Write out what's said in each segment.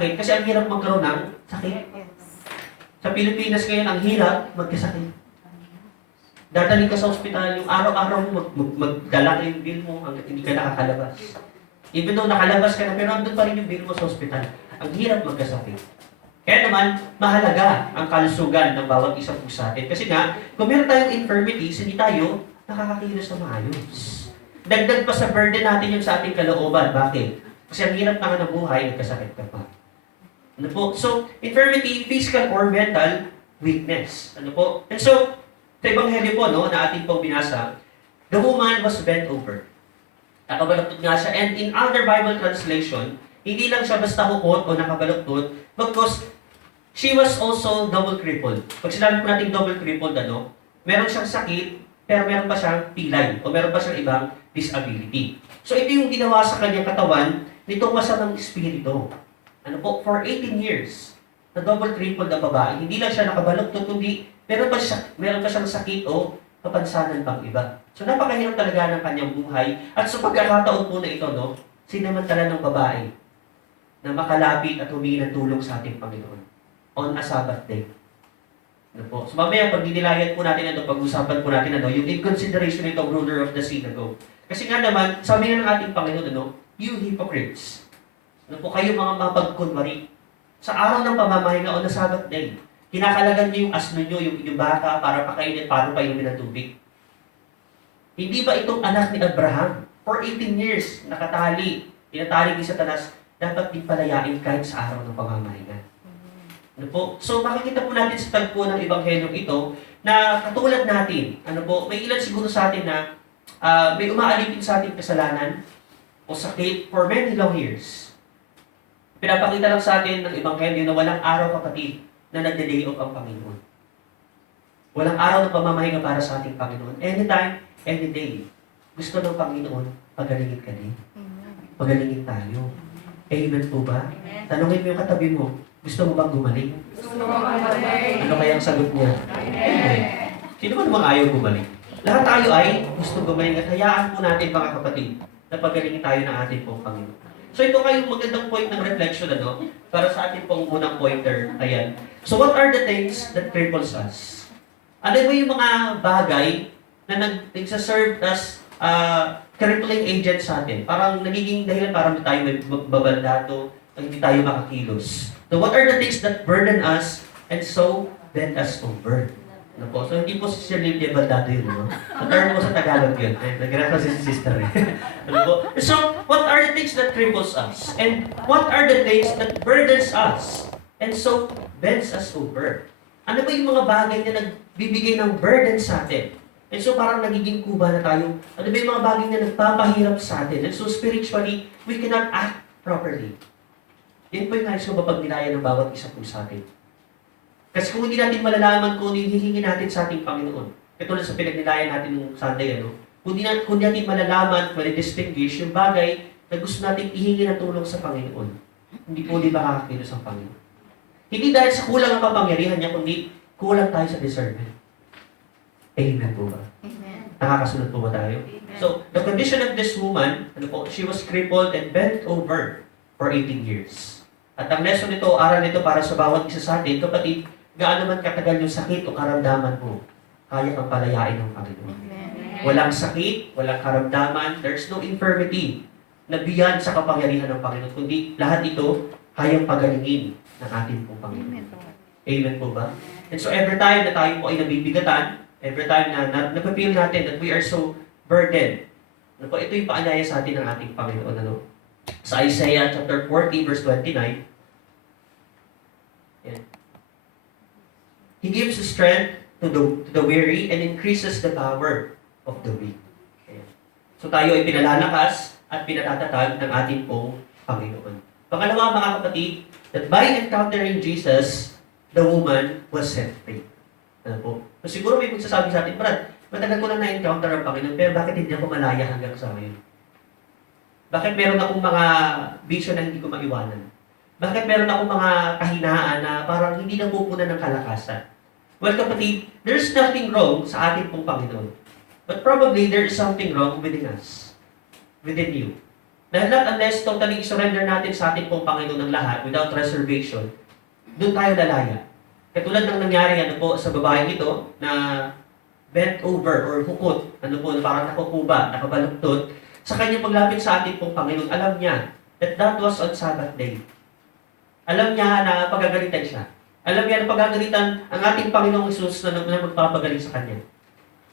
Kasi ang hirap magkaroon ng sakit. Sa Pilipinas ngayon, ang hirap magkasakit. Dadalhin ka sa ospital, yung araw-araw mo magdala ka yung bill mo hanggang hindi ka nakakalabas. Even though nakalabas ka na, pero andun pa rin yung bill mo sa ospital. Ang hirap magkasakit. Kaya naman, mahalaga ang kalusugan ng bawat isa po sa atin. Kasi nga, kung meron tayong infirmities, hindi tayo nakakakilos na maayos. Dagdag pa sa burden natin yun sa ating kalooban. Bakit? Kasi ang hirap na ng buhay, nagkasakit ka pa. Ano po? So, infirmity, physical or mental weakness. Ano po? And so, sa Ebanghelyo po, no, na ating pong binasa, the woman was bent over. Nakabaluktot nga siya. And in other Bible translation, hindi lang siya basta hukot o nakabaluktot, because she was also double crippled. Pag sinabi po natin double crippled, ano, meron siyang sakit, pero meron pa siyang pilay, o meron pa siyang ibang disability. So, ito yung ginawa sa kanyang katawan nitong masamang espiritu. Ano po, for 18 years, na double crippled na babae, hindi lang siya nakabaluktot, kundi meron pa siyang sakit o kapansanan pang iba. So napakahirap talaga ng kanyang buhay. At sa pagkakataon po na ito, no, sinamantala ng babae na makalapit at humingi ng tulong sa ating Panginoon on a Sabbath day. Ano po? So mamaya, pag dinilayan po natin ito, pag-usapan po natin yung in consideration itong ruler of the synagogue. Kasi nga naman, sabi nga ng ating Panginoon, you hypocrites. Ano po, kayo mga mapagkunwari. Sa araw ng pamamahinga o na Sabbath day, kinakalagan niyo yung asno niyo, yung inyong bata, para pakainin, para painumin ng tubig. Hindi ba itong anak ni Abraham, for 18 years, tinatali ni Satanas, dapat din palayain kahit sa araw ng pamamahinga? Ano po? So, makikita po natin sa tagpo ng Ebanghelyo ito, na katulad natin, ano po, may ilan siguro sa atin na may umaalipin sa ating kasalanan o sakit for many long years. Pinapakita lang sa atin ng Ebanghelyo na walang araw, kapatid, na nagde-day off ang Panginoon. Walang araw ng pamamahinga para sa ating Panginoon. Anytime, any day. Gusto ng Panginoon, pagalingin ka din. Pagalingin tayo. Amen po ba? Amen. Tanungin mo yung katabi mo, gusto mo bang gumaling? Gusto mo gumaling. Ano kaya ang sagot niya? Amen. Sino ba namang ayaw gumaling? Lahat tayo ay gusto gumaling at hayaan po natin mga kapatid na pagalingin tayo ng ating pong Panginoon. So ito kayong magandang point ng reflection para sa ating pong unang pointer. Ayan. So what are the things that cripples us? Ano ba yung mga bagay na nagsaserve as crippling agent sa atin? Parang nagiging dahilan para hindi tayo magbabaldato, hindi tayo makakilos. So what are the things that burden us and so bend us over? Ano po? So hindi po si Sir Lilia baldado yun, no? Ang term po sa Tagalog yun. Naghanap kasi si sister eh. Ano po? So what are the things that cripples us? And what are the things that burdens us? And so bends us over. Ano ba yung mga bagay na nagbibigay ng burden sa atin? And so parang nagiging kuba na tayo. Ano ba yung mga bagay na nagpapahirap sa atin? And so spiritually, we cannot act properly. Yan po yung nais ko mapagnilayan ng bawat isa po sa atin. Kasi kung hindi natin malalaman kung ano yung hihingi natin sa ating Panginoon, katulad sa pinagnilayan natin nung Sunday, kung di natin malalaman, distinguish yung bagay na gusto natin ihingi ng tulong sa Panginoon, hindi po di makakakilos ang Panginoon. Hindi dahil sa kulang ang kapangyarihan niya, kundi kulang tayo sa discernment. Amen po ba? Amen. Nakakasunod po ba tayo? Amen. So, the condition of this woman, she was crippled and bent over for 18 years. At ang lesson nito, aral nito para sa bawat isa sa atin, kapatid, gaano man katagal yung sakit o karamdaman mo, kaya kang palayain ng Panginoon. Amen. Walang sakit, walang karamdaman, there's no infirmity na beyond sa kapangyarihan ng Panginoon, kundi lahat ito kayang pagalingin ng ating pong Panginoon. Amen po ba? And so every time na tayo po ay nabibigatan, every time na napapil natin that we are so burdened, ito yung paanyaya sa atin ng ating Panginoon. Sa Isaiah chapter 40 verse 29, yan. He gives strength to the weary and increases the power of the weak. Ayan. So tayo ay pinalalakas at pinatatatag ng ating pong Panginoon. Pangalawa mga kapatid, that by encountering Jesus, the woman was set free. Ano po? So siguro may magsasabi sa atin, Brad, matagal ko na na-encounter ang Panginoon, pero bakit hindi ako malaya hanggang sa ngayon? Bakit meron akong mga vision na hindi ko maiwanan? Bakit meron akong mga kahinaan na parang hindi napupunan ng kalakasan? Well, kapatid, there's nothing wrong sa ating pong Panginoon. But probably there is something wrong within us. Within you. Dahil not unless totally surrender natin sa ating pong Panginoon ng lahat, without reservation, doon tayo lalaya. Katulad ng nangyari sa babaeng ito, na bent over or hukot, na parang nakukuba, nakabaluktot, sa kanyang paglapit sa ating pong Panginoon, alam niya that was on Sabbath day. Alam niya na pagagalitan siya. Alam niya na pagagalitan ang ating Panginoong Jesus na magpapagaling sa kanya.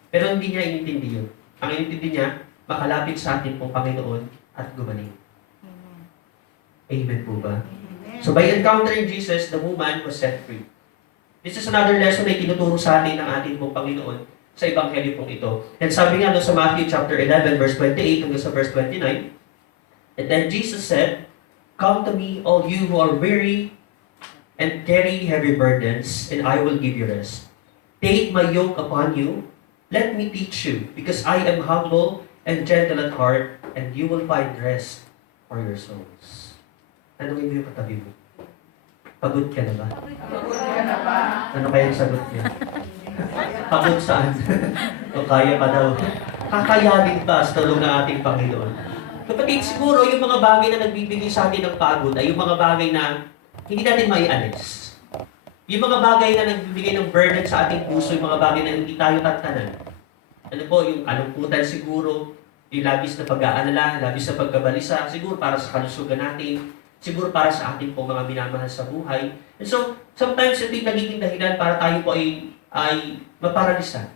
Pero hindi niya inintindi yun. Ang inintindi niya, makalapit sa ating pong Panginoon at gumaling. Amen po ba? So by encountering Jesus, the woman was set free. This is another lesson na itinuturo sa atin ng ating pong Panginoon sa Ebanghelyo pong ito. And sabi nga sa Matthew chapter 11, verse 28 hanggang sa verse 29, and then Jesus said, "Come to me, all you who are weary and carry heavy burdens, and I will give you rest. Take my yoke upon you, let me teach you, because I am humble and gentle at heart, and you will find rest for your souls." Tanungin mo yung katabi mo. Pagod ka na ba? Pagod ka na ba? Ano kayang sagot niya? Pagod saan? O kaya pa daw. Kakayanin pa sa tulong ng ating Panginoon. Kapatid, siguro yung mga bagay na nagbibigay sa atin ng pagod ay yung mga bagay na hindi natin maialis. Yung mga bagay na nagbibigay ng burden sa ating puso, yung mga bagay na hindi tayo tantanan. Ano po, yung kalungkutan siguro, yung labis na pag-aalala, labis na pagkabalisa, siguro para sa kalusugan natin, siguro para sa ating po mga minamahal sa buhay. And so, sometimes ito yung nagiging dahilan para tayo po ay maparalisa.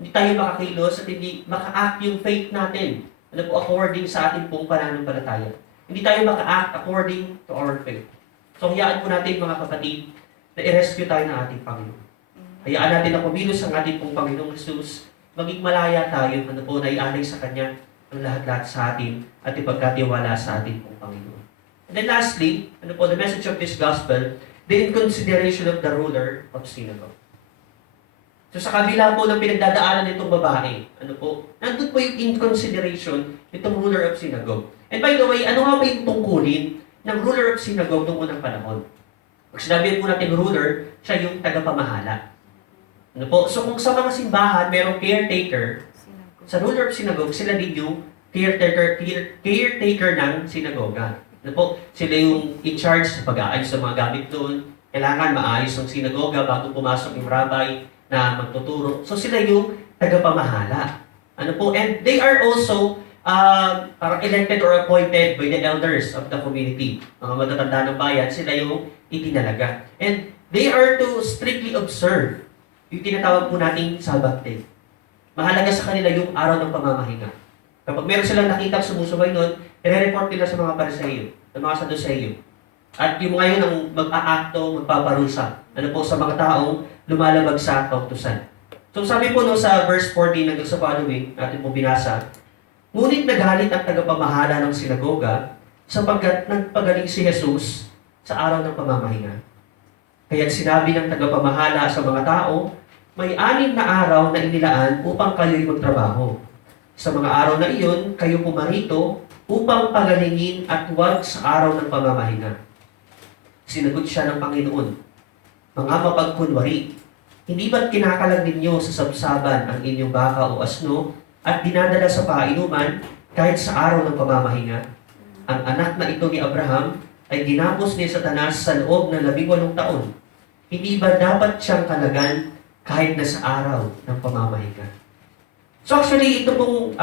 Hindi tayo makakilos at hindi maka-act yung faith natin. Ano po, according sa ating pong pananampalataya. Hindi tayo maka-act according to our faith. So, hayaan po natin mga kapatid na i-rescue tayo ng ating Panginoon. Hayaan natin na kumilos ang ating pong Panginoong Jesus, maging malaya tayo, na ialay sa Kanya ang lahat-lahat sa atin at ipagkatiwala sa ating pong Panginoon. And then lastly, the message of this gospel, the inconsideration of the ruler of synagogue. So sa kabila po ng pinagdadaanan nitong babae, nandun po yung inconsideration nitong ruler of synagogue. And by the way, ano nga ba yung tungkulin ng ruler of synagogue noong unang panahon? Pag sinabi po natin ruler, siya yung tagapamahala. So kung sa mga simbahan, merong caretaker, sa ruler of synagogue, sila din yung caretaker ng sinagoga. Sila yung in charge sa pag-aayos ng mga gamit doon. Kailangan maayos ang sinagoga bago pumasok yung rabbi na magtuturo. So sila yung tagapamahala. And they are also parang elected or appointed by the elders of the community. Mga matatanda ng bayan, sila yung itinalaga. And they are to strictly observe yung tinatawag po nating Sabbath day. Mahalaga sa kanila yung araw ng pamamahinga. Kapag meron silang nakitang sumusubay nun, i-report nila sa mga Pariseyo, sa mga Saduseyo. At yung mga yun ang mag-aakto, magpaparusa. Sa mga taong lumalabag sa kautusan. So sabi po sa verse 14 hanggang sa following, natin po binasa, ngunit nagalit ang tagapamahala ng sinagoga sapagkat nagpagaling si Jesus sa araw ng pamamahinga. Kaya't sinabi ng tagapamahala sa mga tao, may 6 na araw na inilaan upang kayo'y magtrabaho. Sa mga araw na iyon, kayo pumarito upang pagalingin at huwag sa araw ng pamamahinga. Sinagot siya ng Panginoon, mga mapagkunwari, hindi ba't kinakalag ninyo sa sabsaban ang inyong baka o asno at dinadala sa painuman kahit sa araw ng pamamahinga? Ang anak na ito ni Abraham ay ginapos ni Satanas sa loob ng 18 taon. Hindi ba dapat siyang kalagan kahit na sa araw ng pamamahinga? So actually, ito pong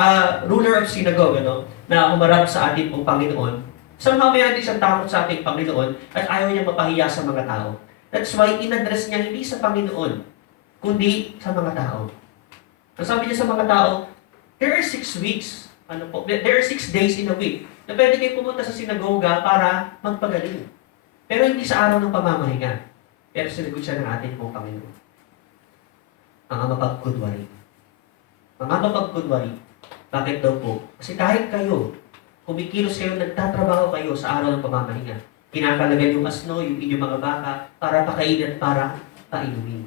ruler of synagogue, na humarap sa ating pong Panginoon, somehow mayroon din siyang takot sa ating Panginoon at ayaw niya mapahiya sa mga tao. That's why in-address niya hindi sa Panginoon, kundi sa mga tao. Ang sabi niya sa mga tao, there are 6 weeks, there are 6 days in a week na pwede kayo pumunta sa sinagoga para magpagaling. Pero hindi sa araw ng pamamahinga. Pero sinagot siya ng ating pong Panginoon. Mga mapagkunwari. Mga mapagkunwari. Bakit daw po? Kasi kahit kayo, kumikilos kayo, nagtatrabaho kayo sa araw ng pamamahinga. Kinakalagan yung asno, yung inyong mga baka, para pakainin at para painumin.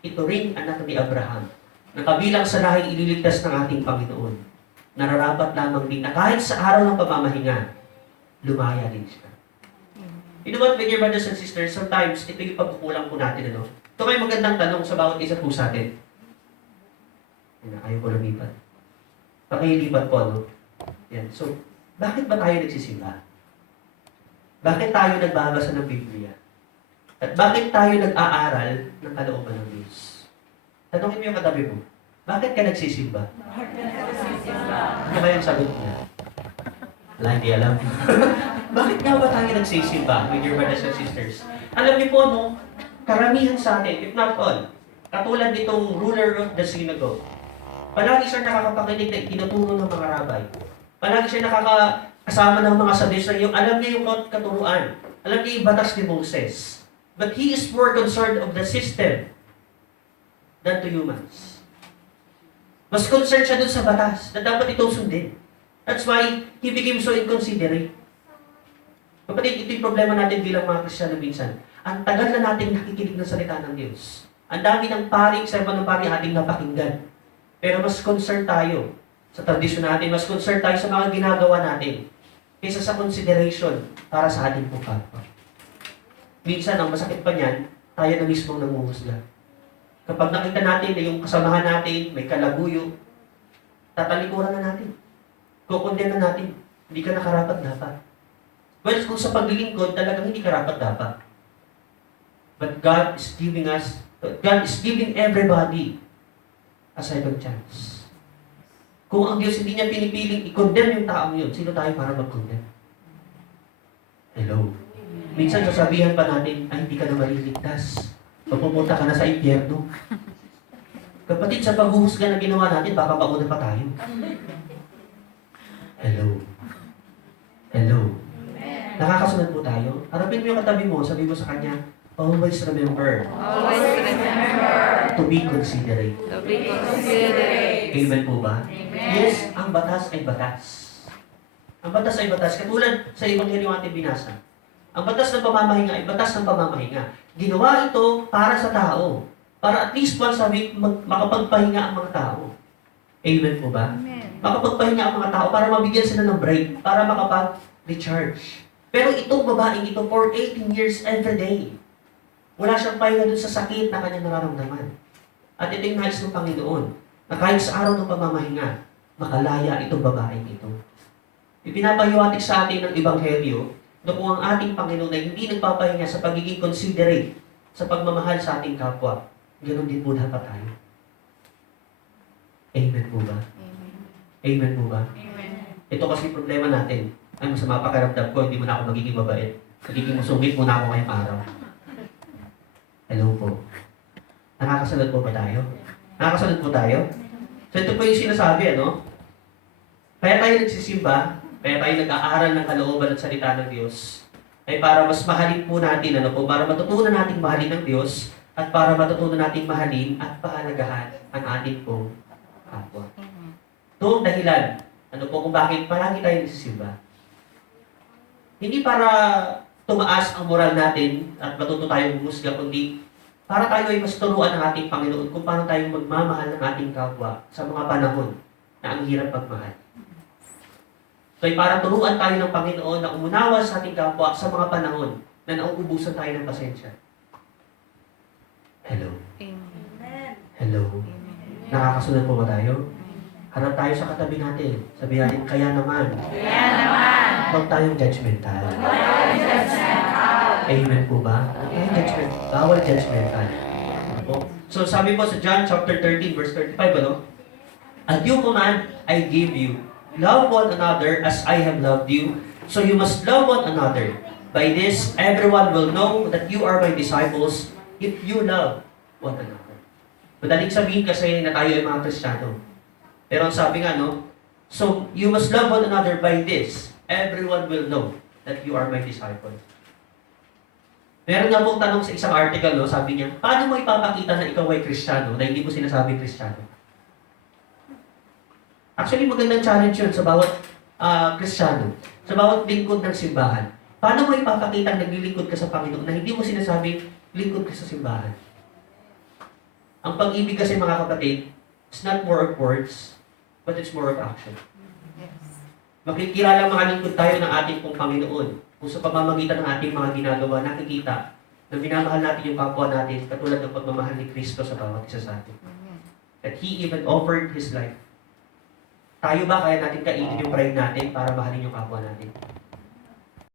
Ito rin anak ni Abraham, na kabilang sa lahing ililigtas ng ating Panginoon. Nararapat lamang din na kahit sa araw ng pamamahinga, lumaya din siya. You know what, my dear brothers and sisters, sometimes ito yung pagkukulang po natin. Ito may magandang tanong sa bawat isa po sa atin. Ayaw ko lumipat. Pakilipat po, Yan. So, Bakit ba tayo nagsisimba? Bakit tayo nagbabasa ng Biblia? At bakit tayo nag-aaral ng kalooban ng Diyos? Tanungin mo yung katabi mo, bakit ka nagsisimba? Ano ba yung sagot niya? Wala, hindi alam. Bakit nga ba tayo nagsisimba with your brothers and sisters? Alam niyo po, no, karamihan sa atin, if not all, katulad nitong ruler of the synagogue, palagi siya nakakapakinig na itinuturo ng mga rabay. Palagi siya nakakasama ng mga Sadducean. Alam niya yung katuruan. Alam niya yung batas ni Moses. But he is more concerned of the system than to humans. Mas concerned siya dun sa batas na dapat itong sundin. That's why he became so inconsiderate. Kapatid, ito yung problema natin bilang mga Kristiyano minsan. Ang tagal na natin nakikinig ng salita ng Diyos. Ang dami ng pari, sa ng pari ating napakinggan. Pero mas concerned tayo sa tradisyon natin, mas concerned tayo sa mga ginagawa natin kaysa sa consideration para sa ating pong kapwa. Minsan, ang masakit pa niyan, tayo na mismo nanguhusga. Kapag nakita natin na yung kasamahan natin, may kalaguyo, tatalikuran na natin. Kukondem na natin. Hindi ka nakarapat dapat. Well, kung sa paglilingkod, talagang hindi karapat dapat. But God is giving everybody a second chance. Kung ang Diyos hindi niya pinipiling i-condemn yung taong yun, sino tayo para mag-condemn? Hello. Minsan sasabihan pa natin, ay hindi ka na maliligtas. Papupunta ka na sa impyerno. Kapatid, sa paghuhusga na ginawa natin, baka mauna pa tayo. Hello. Hello. Nakakasunod po tayo. Harapin mo yung katabi mo, sabi mo sa kanya, always remember. Always remember. To be considerate. To be considerate. Amen po ba? Amen. Yes, ang batas ay batas. Ang batas ay batas. Katulad sa Ebanghelyo ating binasa. Ang batas ng pamamahinga ay batas ng pamamahinga. Ginawa ito para sa tao. Para at least once a week makapagpahinga ang mga tao. Amen po ba? Amen. Makapagpahinga ang mga tao para mabigyan sila ng break, para makapag-recharge. Pero itong babaeng ito for 18 years every day. Wala siyang pahinga dun sa sakit na kanyang nararamdaman. At ito yung nais ng Panginoon, na kahit sa araw ng pamamahinga, makalaya itong babaeng ito. Ipinapahiwatig sa atin ng Ebanghelyo na kung ang ating Panginoon ay hindi nagpapahinga sa pagiging considerate sa pagmamahal sa ating kapwa, ganoon din po dapat tayo. Amen po ba? Amen. Amen po ba? Amen. Ito kasi problema natin. Ay, masama pakiramdam ko, hindi mo na ako magiging mabait. Magiging masungit muna ako ngayong araw. Hello po. Nakakasunod po ba tayo? Nakakasunod po tayo? So ito po yung sinasabi, ano? Kaya tayo nagsisimba, kaya tayo nag-aaral ng kalooban at salita ng Diyos, ay para mas mahalin po natin, ano po, para matutunan nating mahalin ng Diyos, at para matutunan nating mahalin at pahalagahan ang ating pong kapwa. Ito ang dahilan, ano po, kung bakit palagi tayo nagsisimba. Hindi para tumaas ang moral natin at matuto tayong humusga, kundi para tayo ay mas turuan ng ating Panginoon kung paano tayo magmamahal ng ating kapwa sa mga panahon na ang hirap magmahal. So ay para turuan tayo ng Panginoon na umunawa sa ating kapwa sa mga panahon na nauubusan tayo ng pasensya. Hello. Amen. Hello. Nakakasunod po ba tayo? Harap tayo sa katabi natin. Sabihin natin, kaya naman. Kaya naman. Huwag tayong judgmental. Amen po ba? Ay, judgmental. Bawal judgmental. Ano po? So sabi po sa John chapter 13 verse 35, ano? A new command I give you. Love one another as I have loved you. So you must love one another. By this, everyone will know that you are my disciples if you love one another. Madaling sabihin kasi na tayo ay mga Kristiyano. Pero ang sabi nga, no? So, you must love one another by this. Everyone will know that you are my disciple. Meron nga pong tanong sa isang article, no? Sabi niya, paano mo ipapakita na ikaw ay Kristiyano na hindi mo sinasabing Kristiyano? Actually, magandang challenge yun sa bawat Kristiyano, sa bawat lingkod ng simbahan. Paano mo ipapakita na naglilingkod ka sa Panginoon na hindi mo sinasabing lingkod ka sa simbahan? Ang pag-ibig kasi, mga kapatid, it's not more of words, but it's more of action. Makikilala mga lingkod tayo ng ating pong Panginoon kung sa pamamagitan ng ating mga ginagawa, nakikita na minamahal natin yung kapwa natin katulad ng pagmamahal ni Kristo sa bawat isa sa atin. That He even offered His life Tayo ba kaya natin kainin yung pride natin para mahalin yung kapwa natin?